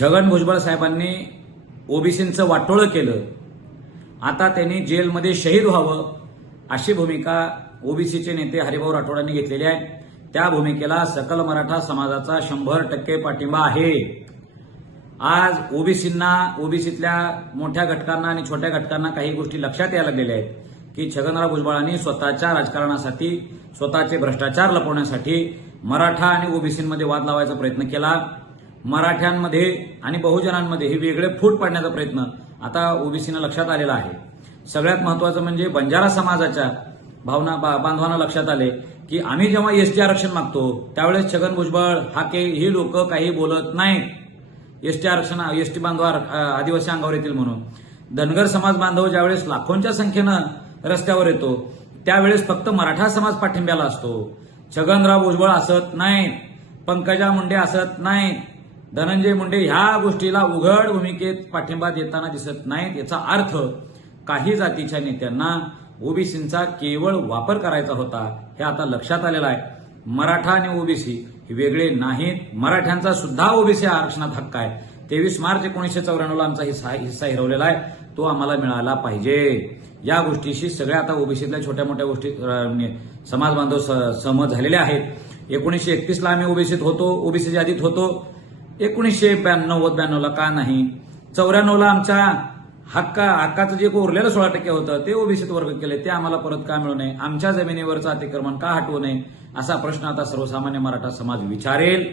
छगन भुजबळ साहेबांनी ओबीसींचं वाटोळं केलं. आता त्यांनी जेलमध्ये शहीद व्हावं अशी भूमिका ओबीसीचे नेते हरिभाऊ राठोडांनी घेतलेली आहे. त्या भूमिकेला सकल मराठा समाजाचा शंभर टक्के पाठिंबा आहे. आज ओबीसींना ओबीसीतल्या मोठ्या घटकांना आणि छोट्या घटकांना काही गोष्टी लक्षात यायला लागलेल्या आहेत की छगनराव भुजबळांनी स्वतःच्या राजकारणासाठी स्वतःचे भ्रष्टाचार लपवण्यासाठी मराठा आणि ओबीसींमध्ये वाद लावायचा प्रयत्न केला. मराठ्यांमध्ये आणि बहुजनांमध्ये हे वेगळे फूट पाडण्याचा प्रयत्न आता ओबीसीनं लक्षात आलेला आहे. सगळ्यात महत्वाचं म्हणजे बंजारा समाजाच्या भावना बा- बांधवांना लक्षात आले की आम्ही जेव्हा एसटी आरक्षण मागतो त्यावेळेस छगन भुजबळ हाके ही लोक काही बोलत नाहीत. एसटी आरक्षण एसटी बांधव आदिवासी अंगावर येतील म्हणून. धनगर समाज बांधव ज्यावेळेस लाखोंच्या संख्येनं रस्त्यावर येतो त्यावेळेस फक्त मराठा समाज पाठिंब्याला असतो. छगनराव भुजबळ असत नाहीत. पंकजा मुंडे असत नाहीत. धनंजय मुंडे ह्या गोष्टीला उघड भूमिकेत पाठिंबा देताना दिसत नाहीत. याचा अर्थ काही जातीच्या नेत्यांना ओबीसींचा केवळ वापर करायचा होता हे आता लक्षात आलेलं आहे. मराठा आणि ओबीसी हे वेगळे नाहीत. मराठ्यांचा सुद्धा ओबीसी आरक्षणात हक्क आहे. तेवीस मार्च एकोणीसशे चौऱ्याण्णवला आमचा हिस्सा हिस्सा हिरवलेला आहे. तो आम्हाला मिळाला पाहिजे. या गोष्टीशी सगळ्या आता ओबीसीतल्या छोट्या मोठ्या गोष्टी म्हणजे समाज बांधव स- सहमत झालेले आहेत. एकोणीसशे एकतीसला आम्ही ओबीसीत होतो. ओबीसी यादीत होतो एकोणीसशे ब्याण्णव ब्याण्णवला का नाही? चौऱ्याण्णवला आमच्या हक्का हक्काचं जे उरलेलं सोळा टक्के होतं ते ओबीसीत वर्ग केले. ते आम्हाला परत का मिळू नये? आमच्या जमिनीवरचं अतिक्रमण का हटवू नये? असा प्रश्न आता सर्वसामान्य मराठा समाज विचारेल.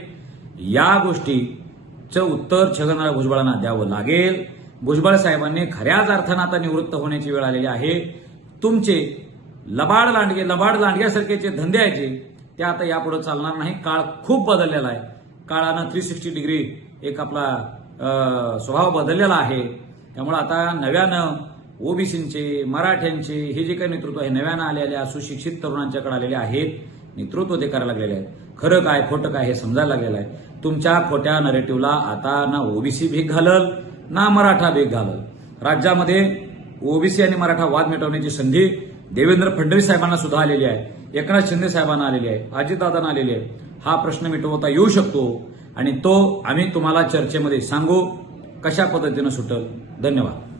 या गोष्टीचं उत्तर छगनराव भुजबळांना द्यावं लागेल. भुजबळ साहेबांनी खऱ्याच अर्थानं आता निवृत्त होण्याची वेळ आलेली आहे. तुमचे लबाड लांडगे लबाड लांडग्यासारखे जे धंदे आहेत जे ते आता यापुढे चालणार नाही. काळ खूप बदललेला आहे. काळानं थ्री सिक्स्टी डिग्री एक आपला स्वभाव बदललेला आहे. त्यामुळे आता नव्यानं ओबीसींचे मराठ्यांचे हे जे काही नेतृत्व आहे नव्यानं आलेल्या सुशिक्षित तरुणांच्याकडे आलेले आहेत नेतृत्व ते करायला लागलेले आहेत. खरं काय खोटं काय हे समजायला लागलेलं आहे. तुमच्या खोट्या नरेटिव्हला आता ना ओबीसी भीक घालल ना मराठा भीक घालल. राज्यामध्ये ओबीसी आणि मराठा वाद मिटवण्याची संधी देवेंद्र फडणवीस साहेबांना सुद्धा आलेली आहे. एकनाथ शिंदे साहेबांना आलेली आहे. अजितदादांना आलेली आहे. हा प्रश्न मिटवता येऊ शकतो आणि तो आम्ही तुम्हाला चर्चेमध्ये सांगू कशा पद्धतीनं सुटल. धन्यवाद.